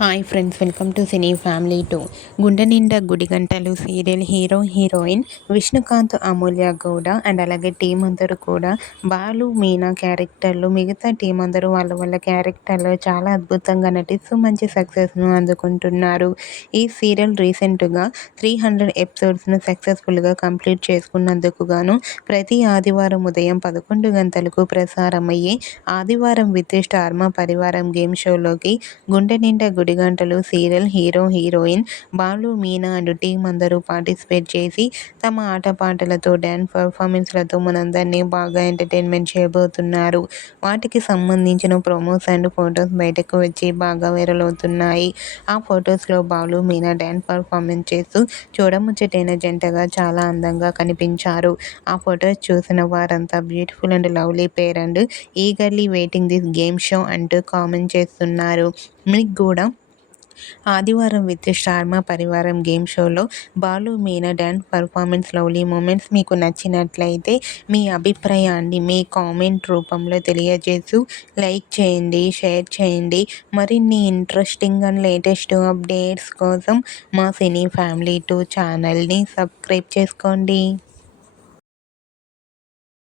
Hi friends, welcome to cine family 2. Gunde Ninda Gudi Gantalu serial hero heroine Vishnukanth, Amulya Gowda and అలాగే team అందరూ కూడా బాలు మీనా క్యారెక్టర్లు, మిగతా టీం అందరూ వాళ్ళ క్యారెక్టర్లు చాలా అద్భుతంగా నటిస్తూ మంచి సక్సెస్ను అందుకుంటున్నారు. ఈ సీరియల్ రీసెంట్గా 300 ఎపిసోడ్స్ను సక్సెస్ఫుల్గా కంప్లీట్ చేసుకున్నందుకు గాను ప్రతి ఆదివారం ఉదయం 11 గంటలకు ప్రసారమయ్యే ఆదివారం విత్ స్టార్ మా పరివారం గేమ్ షోలోకి Gunde Ninda Gudigantalu serial hero heroine Balu Meena and team అందరూ పార్టిసిపేట్ చేసి తమ ఆటపాటలతో డ్యాన్స్ పర్ఫార్మెన్స్లతో మనందరినీ బాగా ఎంటర్టైన్మెంట్ చేయబోతున్నారు. వాటికి సంబంధించిన ప్రోమోస్ అండ్ ఫొటోస్ బయటకు వచ్చి బాగా వైరల్ అవుతున్నాయి. ఆ ఫొటోస్లో బాలు మీనా డ్యాన్స్ పర్ఫార్మెన్స్ చేస్తూ చూడముచ్చటైన జంటగా చాలా అందంగా కనిపించారు. ఆ ఫొటోస్ చూసిన వారంతా beautiful and lovely pair and eagerly waiting this game show అంటూ కామెంట్ చేస్తున్నారు. మీకు కూడా ఆదివారం విత్ స్టార్ మా పరివారం గేమ్ షోలో Balu Meena dance performance lovely moments మీకు నచ్చినట్లయితే మీ అభిప్రాయాన్ని మీ కామెంట్ రూపంలో తెలియజేస్తూ లైక్ చేయండి, షేర్ చేయండి. మరిన్ని ఇంట్రెస్టింగ్ అండ్ లేటెస్ట్ అప్డేట్స్ కోసం మా సినీ ఫ్యామిలీ 2 ఛానల్ని సబ్స్క్రైబ్ చేసుకోండి.